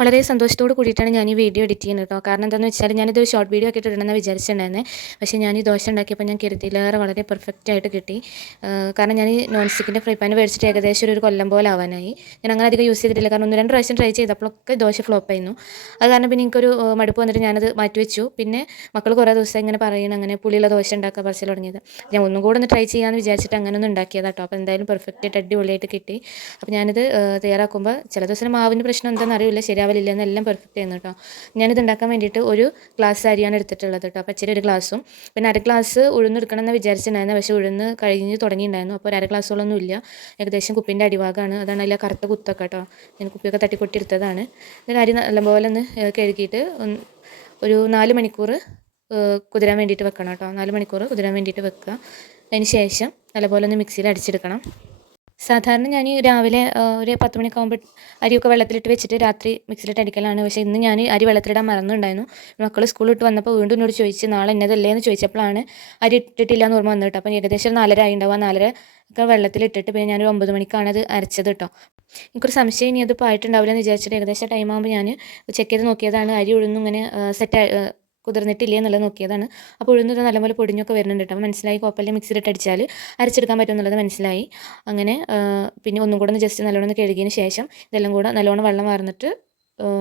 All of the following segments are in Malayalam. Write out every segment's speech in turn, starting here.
വളരെ സന്തോഷത്തോട് കൂടിയിട്ടാണ് ഞാൻ ഈ വീഡിയോ എഡിറ്റ് ചെയ്യുന്നത് കേട്ടോ കാരണം എന്താണെന്ന് വെച്ചാൽ ഞാനിതൊരു ഷോർട്ട് വീഡിയോ ആക്കിയിട്ട് ഇടണമെന്ന് വിചാരിച്ചിട്ടുണ്ടായിരുന്നേ. പക്ഷേ ഞാൻ ഈ ദോശ ഉണ്ടാക്കിയപ്പോൾ ഞാൻ കരുതിയിലേറെ വളരെ പെർഫെക്റ്റ് ആയിട്ട് കിട്ടി. കാരണം ഞാൻ ഈ നോൺ സ്റ്റിക്കിന്റെ ഫ്രൈ പാൻ മേടിച്ചിട്ട് ഏകദേശം ഒരു കൊല്ലം പോലെ ആവാനായി. ഞാൻ അങ്ങനെ അധികം യൂസ് ചെയ്തിട്ടില്ല. കാരണം ഒന്ന് രണ്ട് പ്രാവശ്യം ട്രൈ ചെയ്തപ്പോഴൊക്കെ ദോശ ഫ്ലോപ്പ് ആയിരുന്നു. അത് കാരണം പിന്നെ എനിക്കൊരു മടുപ്പ് വന്നിട്ട് ഞാനത് മാറ്റി വെച്ചു. പിന്നെ മക്കൾ കുറേ ദിവസം ഇങ്ങനെ പറയണം അങ്ങനെ പുളിയുള്ള ദോശ ഉണ്ടാക്കാൻ പറച്ചിൽ തുടങ്ങിയത്. ഞാൻ ഒന്നും കൂടെ ഒന്ന് ട്രൈ ചെയ്യാമെന്ന് വിചാരിച്ചിട്ട് അങ്ങനെ ഒന്ന് ഉണ്ടാക്കിയതാണ് കേട്ടോ അപ്പോൾ എന്തായാലും പെർഫെക്റ്റ് ആയിട്ട് അടിപൊളിയായിട്ട് കിട്ടി. അപ്പോൾ ഞാനിത് തയ്യാറാക്കുമ്പോൾ ചില ദിവസം മാവിന്റെ പ്രശ്നം എന്താണെന്ന് അറിയില്ല. ശരിയാവലില്ല എന്നെല്ലാം പെർഫെക്റ്റ് ആയിരുന്നു കേട്ടോ ഞാനിത് ഉണ്ടാക്കാൻ വേണ്ടിയിട്ട് ഒരു ഗ്ലാസ് അരിയാണ് എടുത്തിട്ടുള്ളത് കേട്ടോ പച്ചരി ഒരു ഗ്ലാസ്സും പിന്നെ അര ഗ്ലാസ് ഉഴുന്നെടുക്കണം എന്ന് വിചാരിച്ചിട്ടുണ്ടായിരുന്നു. പക്ഷേ ഉഴുന്ന് കഴിഞ്ഞ് തുടങ്ങിയിട്ടുണ്ടായിരുന്നു. അപ്പോൾ ഒരു അര ഗ്ലാസ്സോളൊന്നും ഇല്ല. ഏകദേശം കുപ്പിന്റെ അടിഭാഗമാണ് അതാണ് അതിലെ കറുത്ത കുത്തൊക്കെ കേട്ടോ ഞാൻ കുപ്പിയൊക്കെ തട്ടിക്കൊട്ടിയെടുത്തതാണ്. ഇതിന് അരി നല്ലപോലെ ഒന്ന് കഴുകിയിട്ട് ഒരു നാല് മണിക്കൂർ കുതിരാൻ വേണ്ടിയിട്ട് വെക്കണം കേട്ടോ നാല് മണിക്കൂർ കുതിരാൻ വേണ്ടിയിട്ട് വെക്കുക. അതിന് ശേഷം നല്ലപോലെ ഒന്ന് മിക്സിയിൽ അടിച്ചെടുക്കണം. സാധാരണ ഞാൻ രാവിലെ ഒരു പത്ത് മണിയൊക്കെ ആകുമ്പോൾ അരിയൊക്കെ വെള്ളത്തിലിട്ട് വെച്ചിട്ട് രാത്രി മിക്സിലിട്ട് അടിക്കലാണ്. പക്ഷേ ഇന്ന് ഞാൻ അരി വെള്ളത്തിലിടാൻ മറന്നുണ്ടായിരുന്നു. മക്കൾ സ്കൂളിൽ വിട്ട് വന്നപ്പോൾ വീണ്ടും എന്നോട് ചോദിച്ച് നാളെ എന്നതല്ലേ എന്ന് ചോദിച്ചപ്പോഴാണ് അരി ഇട്ടിട്ടില്ല എന്ന് ഓർമ്മ വന്നു കേട്ടോ. അപ്പം ഏകദേശം നാലര ആയി നാലര ഒക്കെ വെള്ളത്തിലിട്ടിട്ട് പിന്നെ ഞാനൊരു ഒമ്പത് മണിക്കാണ് അത് അരച്ചത് കേട്ടോ. എനിക്കൊരു സംശയം ഇനി അത് പായിട്ടുണ്ടാവില്ല എന്ന് വിചാരിച്ചിട്ട് ഏകദേശം ടൈം ആകുമ്പോൾ ഞാൻ ചെക്ക് ചെയ്ത് നോക്കിയതാണ്. അരി ഉഴുന്നു ഇങ്ങനെ സെറ്റ് കുതിർന്നിട്ടില്ലേ എന്നുള്ളത് നോക്കിയതാണ്. അപ്പോൾ ഉഴുന്നത് നല്ലപോലെ പൊടിഞ്ഞൊക്കെ വരുന്നുണ്ട് കേട്ടോ. മനസ്സിലായി കോപ്പലിൽ മിക്സിയിലിട്ട് അടിച്ചാൽ അരച്ചെടുക്കാൻ പറ്റും എന്നുള്ളത് മനസ്സിലായി. അങ്ങനെ പിന്നെ ഒന്നും കൂടെ ഒന്ന് ജസ്റ്റ് നല്ലോണം കഴുകിയതിന് ശേഷം ഇതെല്ലാം കൂടെ നല്ലോണം വെള്ളം വാർന്നിട്ട്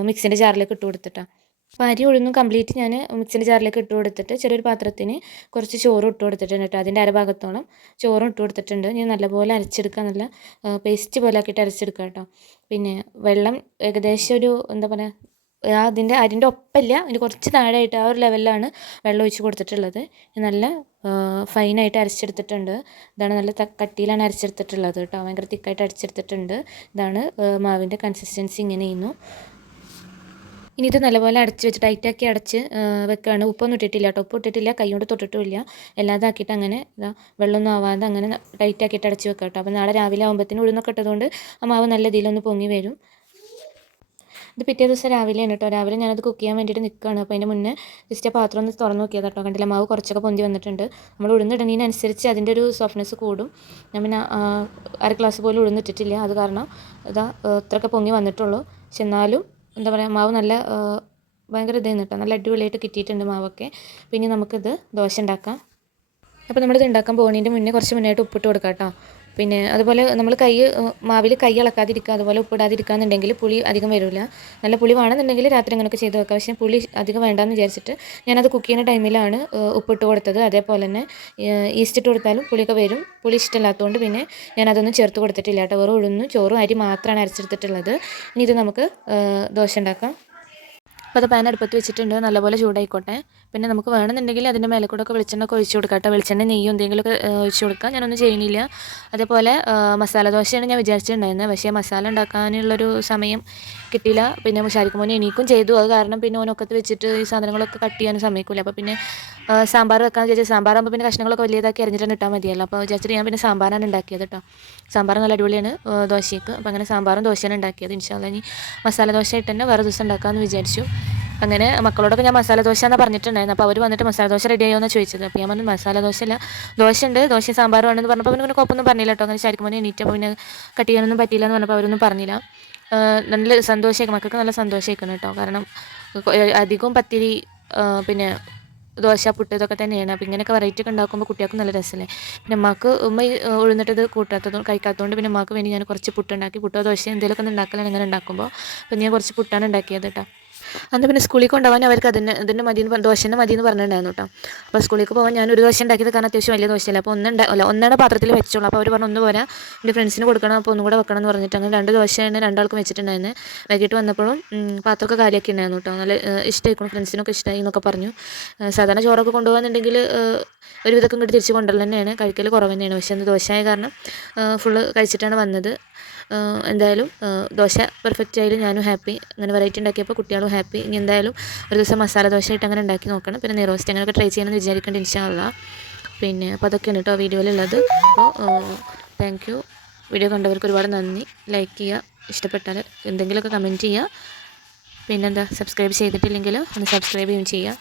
മിക്സിന്റെ ജാറിലേക്ക് ഇട്ട് കൊടുത്തിട്ടാണ് അപ്പോൾ അരി ഉഴുന്നും കംപ്ലീറ്റ് ഞാൻ മിക്സിന്റെ ജാറിലേക്ക് ഇട്ട് കൊടുത്തിട്ട് ചെറിയൊരു പാത്രത്തിന് കുറച്ച് ചോറും ഇട്ട് കൊടുത്തിട്ടുണ്ട് കേട്ടോ. അതിന്റെ അരഭാഗത്തോളം ചോറും ഇട്ട് കൊടുത്തിട്ടുണ്ട്. ഞാൻ നല്ലപോലെ അരച്ചെടുക്കുക നല്ല പേസ്റ്റ് പോലെ ആക്കിയിട്ട് അരച്ചെടുക്കുക കേട്ടോ. പിന്നെ വെള്ളം ഏകദേശം ഒരു എന്താ പറയുക അതിന്റെ അരിന്റെ ഒപ്പമില്ല. അതിന്റെ കുറച്ച് താഴെയായിട്ട് ആ ഒരു ലെവലിലാണ് വെള്ളം ഒഴിച്ച് കൊടുത്തിട്ടുള്ളത്. നല്ല ഫൈനായിട്ട് അരച്ചെടുത്തിട്ടുണ്ട്. ഇതാണ് നല്ല കട്ടിയിലാണ് അരച്ചെടുത്തിട്ടുള്ളത് കേട്ടോ. ഭയങ്കര തിക്കായിട്ട് അരച്ചെടുത്തിട്ടുണ്ട്. ഇതാണ് മാവിന്റെ കൺസിസ്റ്റൻസി ഇങ്ങനെ ചെയ്യുന്നു. ഇനി ഇത് നല്ലപോലെ അടച്ച് വെച്ച് ടൈറ്റാക്കി അടച്ച് വെക്കുകയാണ് ഉപ്പൊന്നും ഇട്ടിട്ടില്ല കേട്ടോ. ഉപ്പ് ഇട്ടിട്ടില്ല കൈ കൊണ്ട് തൊട്ടിട്ടുമില്ല. എല്ലാതും ആക്കിയിട്ട് അങ്ങനെ ഇതാ വെള്ളമൊന്നും ആവാതെ അങ്ങനെ ടൈറ്റാക്കിയിട്ട് അടച്ച് വെക്കാം കേട്ടോ അപ്പോൾ നാളെ രാവിലെ ആകുമ്പോഴത്തേനും ഉഴുന്നൊക്കെ ഇട്ടതുകൊണ്ട് ആ മാവ് നല്ല രീതിയിലൊന്ന് പൊങ്ങി വരും. ഇത് പിറ്റേ ദിവസം രാവിലെയാണ് കേട്ടോ രാവിലെ ഞാനത് കുക്ക് ചെയ്യാൻ വേണ്ടിയിട്ട് നിൽക്കുകയാണ് അപ്പോൾ അതിന്റെ മുന്നേ ജസ്റ്റ് ആ പാത്രം ഒന്ന് തുറന്ന് നോക്കിയത് കേട്ടോ കണ്ടില്ല? മാവ് കുറച്ചൊക്കെ പൊന്തി വന്നിട്ടുണ്ട്. നമ്മൾ ഉഴുന്നിടുന്നതിനനുസരിച്ച് അതിന്റെ ഒരു സോഫ്റ്റ്നെസ് കൂടും. ഞാൻ പിന്നെ അര ഗ്ലാസ് പോലും ഉഴുന്നിട്ടിട്ടില്ല അത് കാരണം ഇതാ ഇത്രയൊക്കെ പൊങ്ങി വന്നിട്ടുള്ളൂ. പക്ഷെ എന്നാലും എന്താ പറയുക മാവ് നല്ല ഭയങ്കര ഇതായിരുന്നു കേട്ടോ നല്ല അടിപൊളിയായിട്ട് കിട്ടിയിട്ടുണ്ട് മാവൊക്കെ. പിന്നെ നമുക്കിത് ദോശ ഉണ്ടാക്കാം. അപ്പോൾ നമ്മളിത് ഉണ്ടാക്കാൻ പോകുന്നതിന്റെ മുന്നേ കുറച്ച് മുന്നേ ആയിട്ട് ഉപ്പിട്ട് കൊടുക്കാം കേട്ടോ പിന്നെ അതുപോലെ നമ്മൾ കൈ മാവിൽ കൈ ഇളക്കാതിരിക്കുക അതുപോലെ ഉപ്പിടാതിരിക്കുക എന്നുണ്ടെങ്കിൽ പുളി അധികം വരില്ല നല്ല പുളി വേണമെന്നുണ്ടെങ്കിൽ രാത്രി അങ്ങനെയൊക്കെ ചെയ്ത് വെക്കാം. പക്ഷേ പുളി അധികം വേണ്ടെന്ന് വിചാരിച്ചിട്ട് ഞാനത് കുക്ക് ചെയ്യുന്ന ടൈമിലാണ് ഉപ്പിട്ട് കൊടുത്തത്. അതേപോലെ തന്നെ ഈസ്റ്റ് ഇട്ട് കൊടുത്താലും പുളിയൊക്കെ വരും. പുളി ഇഷ്ടമില്ലാത്തതുകൊണ്ട് പിന്നെ ഞാനതൊന്നും ചേർത്ത് കൊടുത്തിട്ടില്ല കേട്ടോ. വെറും ഉഴുന്നും ചോറും അരി മാത്രമാണ് അരച്ചെടുത്തിട്ടുള്ളത്. ഇനി ഇത് നമുക്ക് ദോശ ഉണ്ടാക്കാം. അപ്പോൾ അത് പാൻ അടുപ്പത്ത് വെച്ചിട്ടുണ്ട്. നല്ലപോലെ ചൂടായിക്കോട്ടെ. പിന്നെ നമുക്ക് വേണമെന്നുണ്ടെങ്കിൽ അതിന്റെ മേലെ കൂടെ ഒക്കെ വെളിച്ചെണ്ണ ഒക്കെ ഒഴിച്ച് കൊടുക്കാം കേട്ടോ. വെളിച്ചെണ്ണ നെയ്യും എന്തെങ്കിലുമൊക്കെ ഒഴിച്ച് കൊടുക്കുക ഞാനൊന്നും ചെയ്യുന്നില്ല അതേപോലെ മസാല ദോശയാണ് ഞാൻ വിചാരിച്ചിട്ടുണ്ടായിരുന്നത്. പക്ഷേ മസാല ഉണ്ടാക്കാനുള്ളൊരു സമയം കിട്ടിയില്ല. പിന്നെ ശാരിക്കുമോനെ എനിക്കും ചെയ്തു. അത് കാരണം പിന്നെ ഓനൊക്കത്ത് വെച്ചിട്ട് ഈ സാധനങ്ങളൊക്കെ കട്ട് ചെയ്യാൻ സമയക്കില്ല അപ്പോൾ പിന്നെ സാമ്പാർ വെക്കാൻ വിചാരിച്ചു സാമ്പാറാകുമ്പോൾ പിന്നെ കഷ്ണങ്ങളൊക്കെ വലിയതാക്കി അറിഞ്ഞിട്ടാണ് ഇട്ടാൽ മതിയല്ലോ. അപ്പോൾ വിചാരിച്ചിട്ട് ഞാൻ പിന്നെ സാമ്പാറാണ് ഉണ്ടാക്കിയത് കേട്ടോ. സാമ്പാർ നല്ല അടിപൊളിയാണ് ദോശയ്ക്ക് അപ്പോൾ അങ്ങനെ സാമ്പാറും ദോശയാണ് ഉണ്ടാക്കിയത്. ഇൻഷാല്ല ഇനി മസാല ദോശ ആയിട്ട് തന്നെ വേറെ ദിവസം ഉണ്ടാക്കാമെന്ന് വിചാരിച്ചു. അങ്ങനെ മക്കളോടൊക്കെ ഞാൻ മസാല ദോശ എന്ന് പറഞ്ഞിട്ടുണ്ടായിരുന്നു. അപ്പോൾ അവർ വന്നിട്ട് മസാല ദോശ റെഡി ആയോ എന്ന് ചോദിച്ചത്. അപ്പോൾ ഞാൻ പറഞ്ഞു മസാല ദോശ അല്ല ദോശ ഉണ്ട് ദോശയും സാമ്പാറും ആണെന്ന് പറഞ്ഞപ്പോൾ പിന്നെ കുഴപ്പമൊന്നും പറഞ്ഞില്ല കേട്ടോ അങ്ങനെ ശരിക്കും എണീറ്റ് അപ്പോൾ പിന്നെ കട്ട് ചെയ്യാനൊന്നും പറ്റിയില്ല എന്ന് പറഞ്ഞപ്പോൾ അവരൊന്നും പറഞ്ഞില്ല. നല്ല സന്തോഷമായിരിക്കും മക്കൾക്ക് നല്ല സന്തോഷമായിരിക്കണം കേട്ടോ കാരണം അധികവും പത്തിരി പിന്നെ ദോശ പുട്ട് ഇതൊക്കെ തന്നെയാണ്. അപ്പോൾ ഇങ്ങനെയൊക്കെ വെറൈറ്റി ഒക്കെ ഉണ്ടാക്കുമ്പോൾ കുട്ടികൾക്ക് നല്ല രസമല്ലേ പിന്നെ മാക്ക് ഉമ്മ ഉഴുന്നിട്ടത് കൂട്ടാത്തത് കഴിക്കാത്തതുകൊണ്ട് പിന്നെ മാക്ക് വേണ്ടി ഞാൻ കുറച്ച് പുട്ടുണ്ടാക്കി പുട്ടോ ദോശ എന്തെങ്കിലുമൊക്കെ ഉണ്ടാക്കലാണ് ഇങ്ങനെ ഉണ്ടാക്കുമ്പോൾ പിന്നെ ഞാൻ കുറച്ച് പുട്ടാണ് ഉണ്ടാക്കിയത് കേട്ടോ അന്ന് പിന്നെ സ്കൂളിൽ കൊണ്ടുപോകാൻ അവർക്ക് അതിന് ഇതിന്റെ മതി ദോശ ദോശന്റെ മതി എന്ന് പറഞ്ഞിട്ടുണ്ടായിരുന്നു കേട്ടോ. അപ്പോൾ സ്കൂളിലേക്ക് പോകാൻ ഞാൻ ഒരു ദോശ ഉണ്ടാക്കിയത് കാരണം അത്യാവശ്യം വലിയ ദോശയല്ല. അപ്പോൾ ഒന്നുണ്ട് അല്ല ഒന്നാണ് പാത്രത്തിൽ വെച്ചോളൂ. അപ്പോൾ അവർ പറഞ്ഞു ഒന്ന് പോരാ എന്റെ ഫ്രണ്ട്സിന് കൊടുക്കണം. അപ്പോൾ ഒന്നും കൂടെ വെക്കണം എന്ന് പറഞ്ഞിട്ട് അങ്ങനെ രണ്ട് ദോശയാണ് രണ്ടാൾക്കും വെച്ചിട്ടുണ്ടായിരുന്നു. വൈകിട്ട് വന്നപ്പോഴും പാത്രമൊക്കെ കാര്യമൊക്കെ ഉണ്ടായിരുന്നു കേട്ടോ. നല്ല ഇഷ്ടമായിരിക്കും ഫ്രണ്ട്സിനൊക്കെ ഇഷ്ടമായി എന്നൊക്കെ പറഞ്ഞു. സാധാരണ ചോറൊക്കെ കൊണ്ടുപോകാന്നുണ്ടെങ്കിൽ ഒരു വിധമൊക്കെ ഇങ്ങോട്ട് തിരിച്ച് കൊണ്ടുവരൽ തന്നെയാണ് കഴിക്കൽ കുറവ് തന്നെയാണ് പക്ഷേ അന്ന് ദോശയായ കാരണം ഫുള്ള് കഴിച്ചിട്ടാണ് വന്നത്. എന്തായാലും ദോശ പെർഫെക്റ്റ് ആയാലും ഞാനും ഹാപ്പി അങ്ങനെ വെറൈറ്റി ഉണ്ടാക്കിയപ്പോൾ കുട്ടികളും ഹാപ്പി ഇനി എന്തായാലും ഒരു ദിവസം മസാല ദോശ ആയിട്ട് അങ്ങനെ ഉണ്ടാക്കി നോക്കണം. പിന്നെ നെറോസ്റ്റ് അങ്ങനെയൊക്കെ ട്രൈ ചെയ്യണമെന്ന് വിചാരിക്കേണ്ട ഇൻഷാല്ല പിന്നെ അപ്പോൾ അതൊക്കെയാണ് കേട്ടോ വീഡിയോയിലുള്ളത്. അപ്പോൾ താങ്ക് യു വീഡിയോ കണ്ടവർക്ക് ഒരുപാട് നന്ദി. ലൈക്ക് ചെയ്യുക. ഇഷ്ടപ്പെട്ടാൽ എന്തെങ്കിലുമൊക്കെ കമന്റ് ചെയ്യുക. പിന്നെന്താ സബ്സ്ക്രൈബ് ചെയ്തിട്ടില്ലെങ്കിൽ ഒന്ന് സബ്സ്ക്രൈബ് ചെയ്യുകയും ചെയ്യുക.